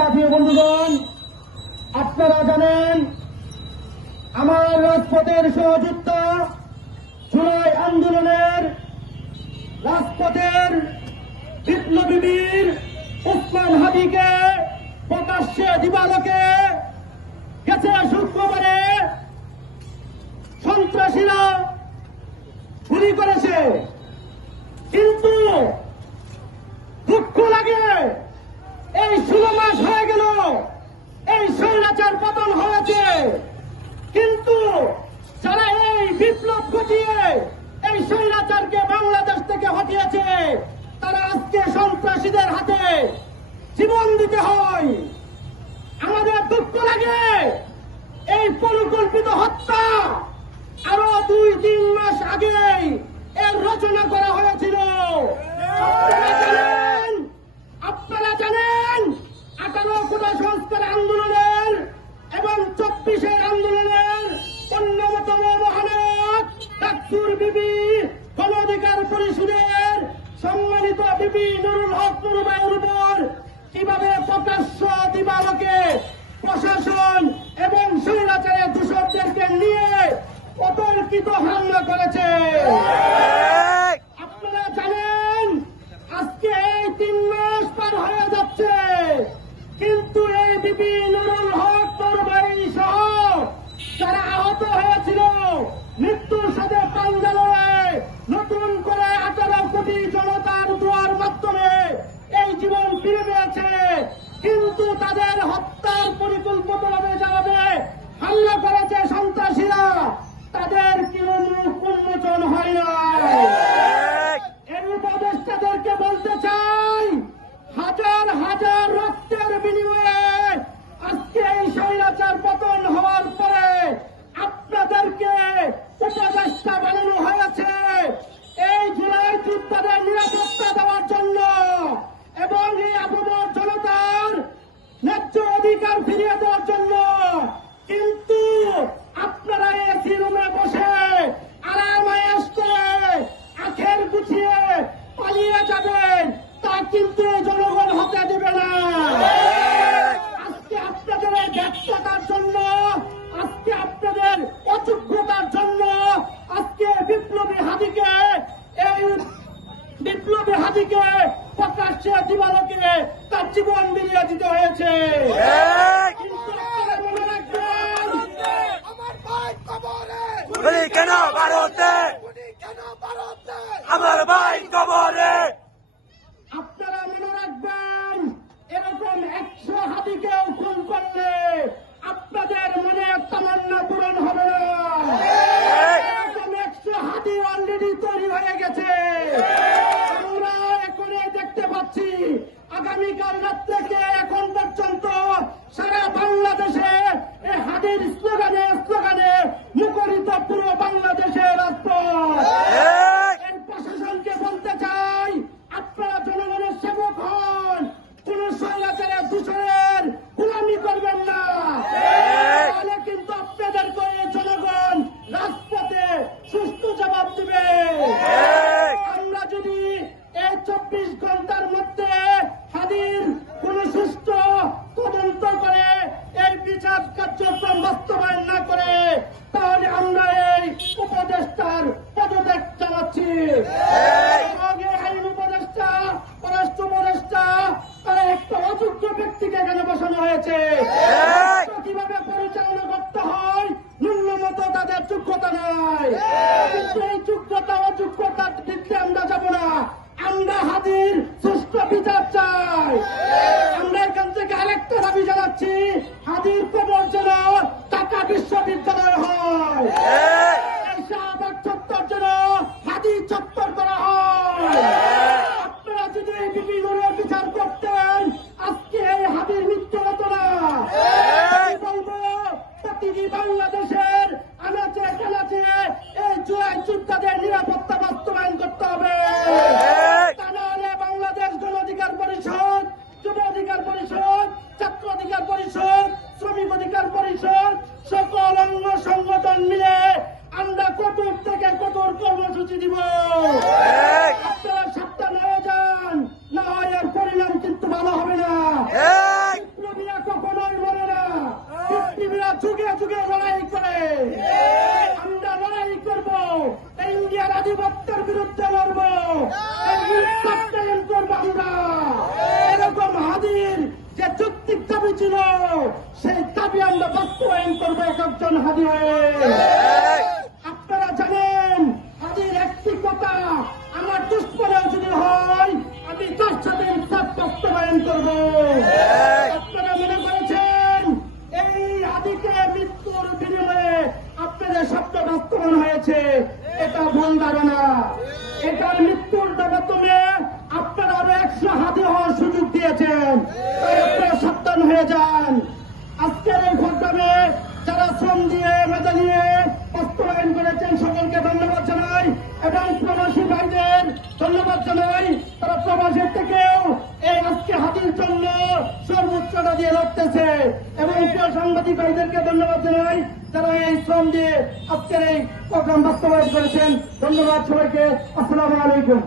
সাথী বন্ধুগণ, আপনারা জানেন আমার রাজপথের সহযোদ্ধা জুলাই আন্দোলনের রাজপথের বিপ্লবী বীর ওসমান হাদিকে প্রকাশ্যে দিবালোকে গেছে শুক্রবারে সন্ত্রাসীরা গুলি করেছে। কিন্তু দুঃখ লাগে, এই 16 মাস হয়ে গেল এই স্বৈরাচার পতন হয়েছে, কিন্তু যারা এই বিপ্লব ঘটিয়ে এই স্বৈরাচারকে বাংলাদেশ থেকে হটিয়েছে তারা আজকে সন্ত্রাসীদের হাতে জীবন দিতে হয়। আমাদের দুঃখ লাগে, এই পরিকল্পিত হত্যা আরো 2-3 মাস আগেই এর রচনা করা হয়েছিল। আপনারা জানেন 18 কোটা সংস্কার আন্দোলনের এবং 24 আন্দোলনের অন্যতম মহানায়ক ডাক্তার বিবি গণ অধিকার পরিষদের সম্মানিত বিবি নুরুল হক নুরুবাইয়ের উপর কিভাবে প্রকাশ্য দিবালোকে প্রশাসন এবং স্বৈরাচারের দূষকদেরকে নিয়ে অতর্কিত হামলা করেছে। আপনারা জানেন আজকে এই 3 মাস পার হয়ে যাচ্ছে, কিন্তু এই বিবি নুরুল হক নুরুবাই সহ যারা আহত হয়েছিল মৃত্যুর সাথে পাঞ্জা লড়াই নতুন করে 18 কোটি জনতার দোয়ার মাধ্যমে এই জীবন ফিরে পেয়েছে, কিন্তু তাদের হত্যার পরিকল্পিতভাবে যারা হামলা করেছে সন্ত্রাসীরা তাদের কোনো মুখ উন্মোচন হয় না। এই উপদেষ্টাদেরকে বলতে চাই, হাজার হাজার রক্তের বিনিময়ে আজকে এই স্বৈরাচার পতন হওয়ার পরে আপনাদেরকে উপদেষ্টা বানানো হয়েছে এই জুলাই যোদ্ধাদের নিরাপত্তা দেওয়ার জন্য এবং এই আপামর জনতার ন্যায্য অধিকার ফিরিয়ে দেওয়ার জন্য, কিন্তু আপনারা এসি রুমে বসে আরামায়েশ করে আখের গুছিয়ে পালিয়ে যাবেন, তা কিন্তু জনগণ হতে দেবে না। আজকে আপনাদের এই ব্যর্থতার জন্য, আজকে আপনাদের অযোগ্যতার জন্য আজকে বিপ্লবী হাদিকে প্রকাশ্যে দিবালোকে তার জীবন বিলিয়ে দিতে হয়েছে। কিন্তু আপনারা মনে রাখবেন, কেন ভারতে আমার ভাই কবরে, আপনারা মনে রাখবেন এরকম 100 হাদিকেও খুন করলে আপনাদের মনে তামান্না পূরণ হবে না। এরকম 100 হাদি অলরেডি তৈরি হয়ে গেছে। আমরা এখন দেখতে পাচ্ছি আগামীকাল রাত থেকে এখন পর্যন্ত সারা বাংলাদেশে এই হাদির স্লোগানে মুখরিত পুরো বাংলাদেশের রাজপথ। এই প্রশাসনকে বলতে চাই, আপনারা জনগণের সেবক হন, কোন স্বৈরাচারের দূষণের গোলামি করবেন না, তাহলে কিন্তু আপনাদেরকে জনগণ রাজপথে সুষ্ঠু জবাব দিবে। আমরা যদি এই 24 ঘন্টার মধ্যে হাদির কোন সুষ্ঠু তদন্ত করে এই বিচার কার্যক্রম বাস্তবায়ন না করে, তাহলে আমরা এই উপদেষ্টার পদত্যাগ চালাচ্ছি। আইন উপদেষ্টা, পররাষ্ট্র উপদেষ্টা, তারা একটা অযোগ্য ব্যক্তিকে এখানে বসানো হয়েছে। কিভাবে পরিচালনা করতে হয় ন্যূনতম তাদের যোগ্যতা নাই, কিন্তু এই যোগ্যতা অযোগ্যতার দিকে আমরা যাব না। আমরা হাদির সুষ্ঠু বিচার চাই। আমরা এখান থেকে আরেকটা দাবি জানাচ্ছি, হাদির কবর যেন ঢাকা বিশ্ববিদ্যালয় হয়, এই শাহবাগ চত্বর যেন হাদি চত্বর করা হয়। আপনারা যদি এই বিভিন্ন বিচার করতেন আজকে এই হাদির মৃত্যু হতো না। আমি বলবো প্রতিটি বাংলাদেশের আনাচে কানাচে এই জুলাই যোদ্ধাদের নিরাপত্তা বাস্তবায়ন করতে হবে। তা নাহলে বাংলাদেশ গণ অধিকার পরিষদ, যুব অধিকার পরিষদ, ছাত্র অধিকার পরিষদ, শ্রমিক অধিকার পরিষদ সকল অঙ্গ বিরুদ্ধে লড়বো, এই বাস্তবায়ন করবো আমরা। এরকম হাদির যে যৌক্তিক দাবি ছিল, সেই দাবি আমরা বাস্তবায়ন করবো এক একজন হাদি হয়ে। আপনারা জানেন হাদির একটি কথা, আমার দুষ্পরেও যদি হয় আমি তার সাথে ইনসাফ বাস্তবায়ন করবো। আপনারা মনে করেছেন এই হাদিকে মৃত্যুর বিনিময়ে আপনাদের স্বপ্ন বাস্তবায়ন হয়েছে, এটা ভুল ধারণা। এটার মৃত্যুর মাধ্যমে আপনারা আরো 100 হাদি হওয়ার সুযোগ দিয়েছেন, তাই আপনারা সাবধান হয়ে যান। আজকের এই প্রোগ্রামে যারা শ্রম দিয়ে মেধা নিয়ে বাস্তবায়ন করেছেন সকলকে ধন্যবাদ জানাই, এবং প্রবাসী ভাইদের ধন্যবাদ জানাই। তারা প্রবাসের থেকেও এই আজকে হাদির জন্য সর্বোচ্চটা দিয়ে লড়তেছে, এবং সাংবাদিক ভাইদেরকে ধন্যবাদ জানাই যারা এই শ্রম দিয়ে আজকের এই প্রোগ্রাম বাস্তবায়ন করেছেন। ধন্যবাদ সবাইকে। আসসালামু আলাইকুম।